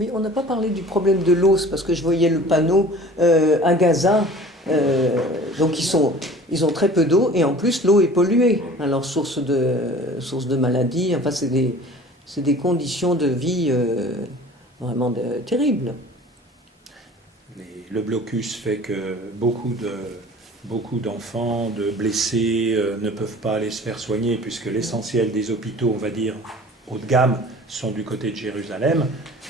Oui, on n'a pas parlé du problème de l'eau, parce que je voyais le panneau à Gaza. Donc ils ont très peu d'eau et en plus l'eau est polluée. Alors source de maladies, enfin c'est des conditions de vie vraiment terribles. Le blocus fait que beaucoup d'enfants, de blessés ne peuvent pas aller se faire soigner puisque l'essentiel des hôpitaux, on va dire, haut de gamme, sont du côté de Jérusalem.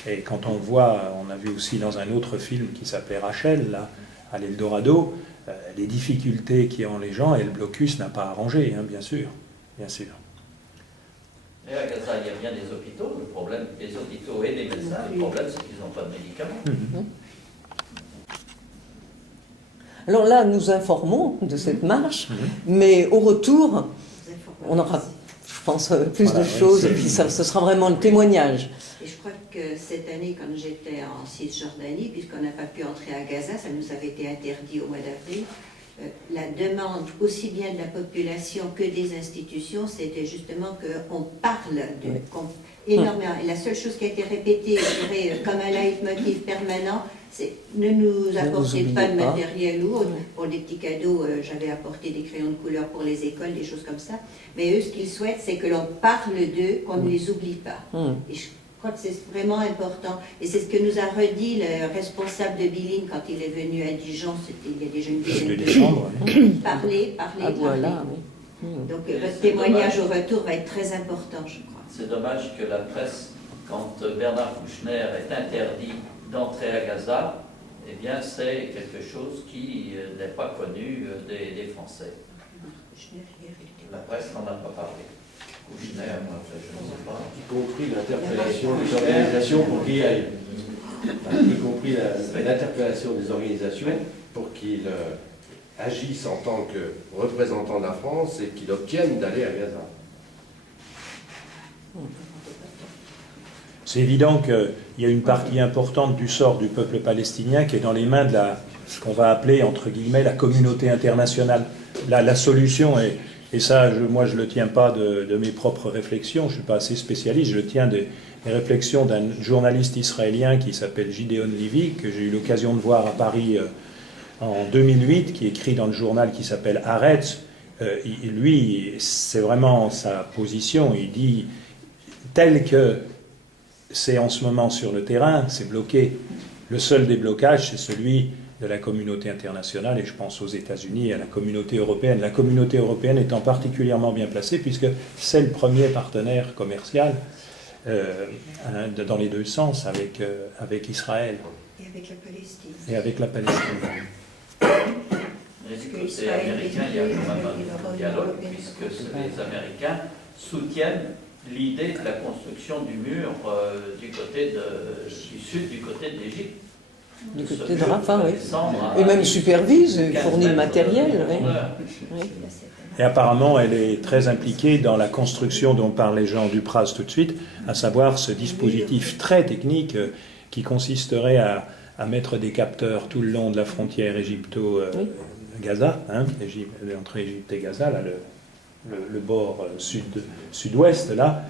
Et quand on voit, on a vu aussi dans un autre film qui s'appelait Rachel, là, à l'Eldorado, les difficultés qu'ont les gens, et le blocus n'a pas arrangé, hein, bien sûr. Bien sûr. Et à Gaza, il y a bien des hôpitaux. Le problème des hôpitaux et des médecins, le problème, c'est qu'ils n'ont pas de médicaments. Alors là, nous informons de cette marche, mais au retour, on aura, je pense, plus de choses, et puis ce sera vraiment le témoignage. Et je crois que cette année, quand j'étais en Cisjordanie, puisqu'on n'a pas pu entrer à Gaza, ça nous avait été interdit au mois d'avril, la demande aussi bien de la population que des institutions, c'était justement qu'on parle énormément. Et la seule chose qui a été répétée, je dirais, comme un leitmotiv permanent, c'est ne nous apportez pas de matériel lourd. Pour des petits cadeaux, j'avais apporté des crayons de couleur pour les écoles, des choses comme ça. Mais eux, ce qu'ils souhaitent, c'est que l'on parle d'eux, qu'on ne les oublie pas. Et je crois que c'est vraiment important. Et c'est ce que nous a redit le responsable de Billing quand il est venu à Dijon, c'était il y a déjà une dizaine de jours. Parler. Voilà, oui. Donc votre témoignage au retour va être très important, je crois. C'est dommage que la presse, quand Bernard Kouchner est interdit d'entrer à Gaza, eh bien c'est quelque chose qui n'est pas connu des Français. La presse n'en a pas parlé. Kouchner, moi, je ne sais pas. Y compris l'interpellation des organisations pour qu'ils aillent. Y compris l'interpellation des organisations pour qu'ils agissent en tant que représentants de la France et qu'ils obtiennent d'aller à Gaza. C'est évident qu'il y a une partie importante du sort du peuple palestinien qui est dans les mains de ce qu'on va appeler, entre guillemets, la communauté internationale. La solution, et ça, moi je ne le tiens pas de mes propres réflexions, je ne suis pas assez spécialiste, je le tiens des réflexions d'un journaliste israélien qui s'appelle Gideon Levy, que j'ai eu l'occasion de voir à Paris en 2008, qui écrit dans le journal qui s'appelle Haaretz. Lui, c'est vraiment sa position, il dit, tel que c'est en ce moment sur le terrain, c'est bloqué. Le seul déblocage, c'est celui de la communauté internationale, et je pense aux États-Unis et à la communauté européenne. La communauté européenne étant particulièrement bien placée, puisque c'est le premier partenaire commercial dans les deux sens avec Israël. Et avec la Palestine. Et avec la Palestine. Mais du côté américain, il y a quand même un dialogue, puisque les Américains soutiennent l'idée de la construction du mur du sud, du côté de l'Égypte. Du côté de Rafah, oui. Et même supervise, fournit le matériel. Oui. Et apparemment, elle est très impliquée dans la construction dont parlait Jean Dupraz tout de suite, à savoir ce dispositif très technique qui consisterait à mettre des capteurs tout le long de la frontière Égypto-Gaza, entre Égypte et Gaza, là, le bord sud-ouest, là.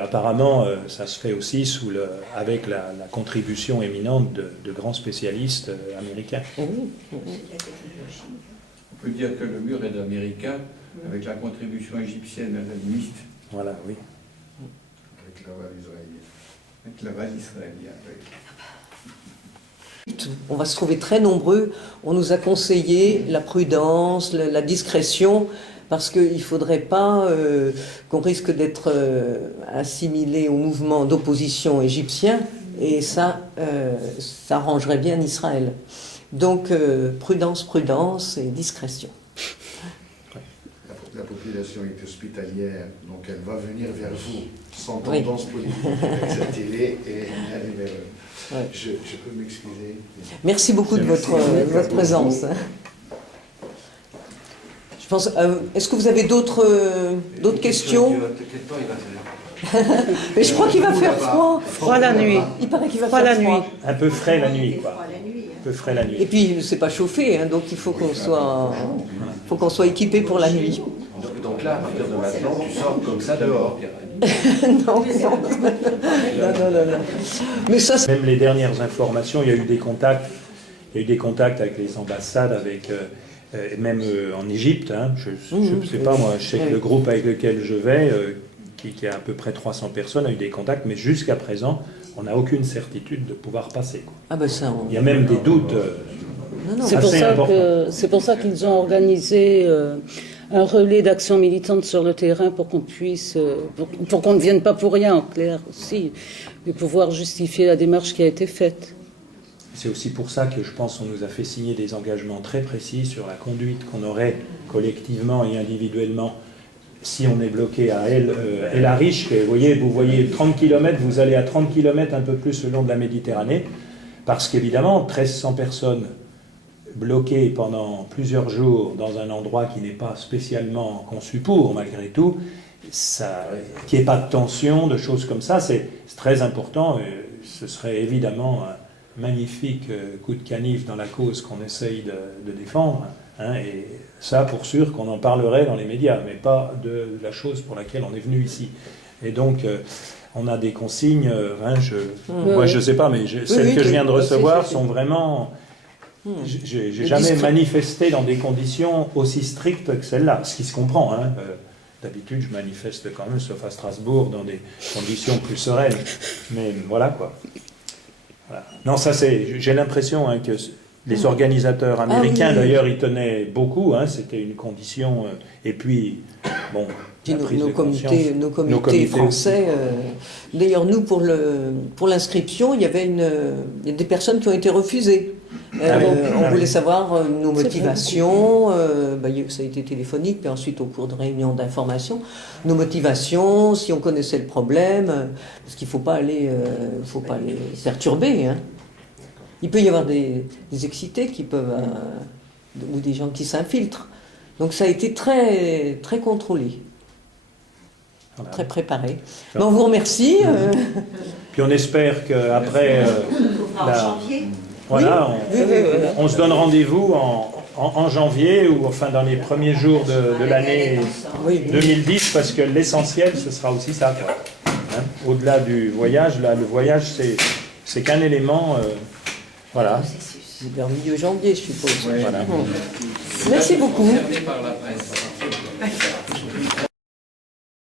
Apparemment, ça se fait aussi avec la contribution éminente de grands spécialistes américains. On peut dire que le mur est américain, avec la contribution égyptienne à la limite. Voilà, oui. Avec l'aval israélien. Avec l'aval israélien, oui. On va se trouver très nombreux. On nous a conseillé la prudence, la discrétion, parce qu'il ne faudrait pas qu'on risque d'être assimilé au mouvement d'opposition égyptien, et ça arrangerait bien Israël. Donc, prudence et discrétion. La population est hospitalière, donc elle va venir vers vous, sans tendance politique avec sa télé, et aller vers eux. Ouais. Je peux m'excuser. Merci beaucoup de votre présence. Je pense. Est-ce que vous avez d'autres questions? Quel temps il va faire? Mais je crois qu'il va faire froid. Froid la nuit. Il paraît qu'il va faire froid. Un peu frais la nuit, quoi. Un peu frais la nuit. Et puis, c'est pas chauffé, hein, donc il faut qu'on soit équipé pour la nuit. Donc là, à partir de maintenant, tu sors comme ça dehors. Non, non. Mais ça, c'est... Même les dernières informations, il y a eu des contacts. Il y a eu des contacts avec les ambassades, avec, même en Égypte. Hein, je ne sais pas, moi, je sais que le groupe avec lequel je vais, qui a à peu près 300 personnes, a eu des contacts, mais jusqu'à présent, on n'a aucune certitude de pouvoir passer, quoi. Ah ben ça, Il y a même des doutes assez importants. C'est pour ça qu'ils ont organisé un relais d'action militante sur le terrain pour qu'on puisse, pour qu'on ne vienne pas pour rien, en clair aussi, de pouvoir justifier la démarche qui a été faite. C'est aussi pour ça que je pense qu'on nous a fait signer des engagements très précis sur la conduite qu'on aurait collectivement et individuellement si on est bloqué à El Arish. Vous voyez 30 km, vous allez à 30 km un peu plus le long de la Méditerranée, parce qu'évidemment, 1300 personnes bloquées pendant plusieurs jours dans un endroit qui n'est pas spécialement conçu pour, malgré tout, qu'il n'y ait pas de tension, de choses comme ça, c'est très important. Ce serait évidemment un magnifique coup de canif dans la cause qu'on essaye de défendre. Hein, et ça, pour sûr, qu'on en parlerait dans les médias, mais pas de la chose pour laquelle on est venu ici. Et donc, on a des consignes, moi je ne sais pas, mais celles que je viens de recevoir sont vraiment... J'ai jamais manifesté dans des conditions aussi strictes que celles-là, ce qui se comprend. Hein. D'habitude, je manifeste quand même, sauf à Strasbourg, dans des conditions plus sereines. Mais voilà, quoi. Voilà. Non, ça c'est... J'ai l'impression que les organisateurs américains, d'ailleurs, y tenaient beaucoup. Hein, c'était une condition... et puis, bon... Puis nos comités français. D'ailleurs, nous, pour l'inscription, il y a des personnes qui ont été refusées. On voulait savoir nos motivations, ça a été téléphonique, puis ensuite au cours de réunions d'information, nos motivations, si on connaissait le problème, parce qu'il ne faut pas aller perturber. Hein. Il peut y avoir des excités qui peuvent, ou des gens qui s'infiltrent. Donc ça a été très, très contrôlé. Voilà. Très préparé. On vous remercie. Puis on espère qu'après... Voilà, on se donne rendez-vous en janvier ou enfin dans les premiers jours de l'année 2010, parce que l'essentiel, ce sera aussi ça. Hein, au-delà du voyage, là, le voyage, c'est qu'un élément... voilà. C'est vers milieu janvier, je suppose. Voilà. Merci beaucoup. Par la presse.